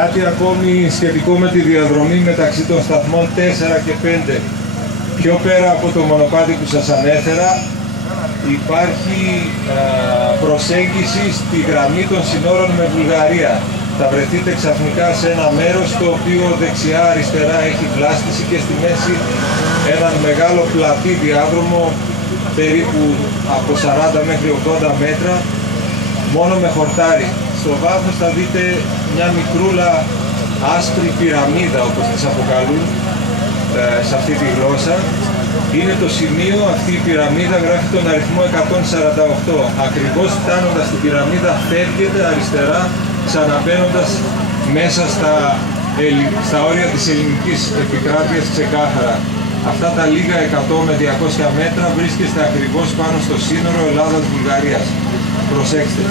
Κάτι ακόμη σχετικό με τη διαδρομή μεταξύ των σταθμών 4 και 5. Πιο πέρα από το μονοπάτι που σας ανέφερα, υπάρχει προσέγγιση στη γραμμή των συνόρων με Βουλγαρία. Θα βρεθείτε ξαφνικά σε ένα μέρος το οποίο δεξιά-αριστερά έχει βλάστηση και στη μέση έναν μεγάλο πλατή διάδρομο περίπου από 40 μέχρι 80 μέτρα μόνο με χορτάρι. Στο βάθος θα δείτε μια μικρούλα άσπρη πυραμίδα, όπως τις αποκαλούν σε αυτή τη γλώσσα. Είναι το σημείο, αυτή η πυραμίδα γράφει τον αριθμό 148. Ακριβώς φτάνοντας στην πυραμίδα φεύγεται αριστερά, ξαναμπαίνοντας μέσα στα όρια της ελληνικής επικράτειας ξεκάθαρα. Αυτά τα λίγα 100 με 200 μέτρα βρίσκεστε ακριβώς πάνω στο σύνορο Ελλάδας-Βουλγαρίας. Προσέξτε.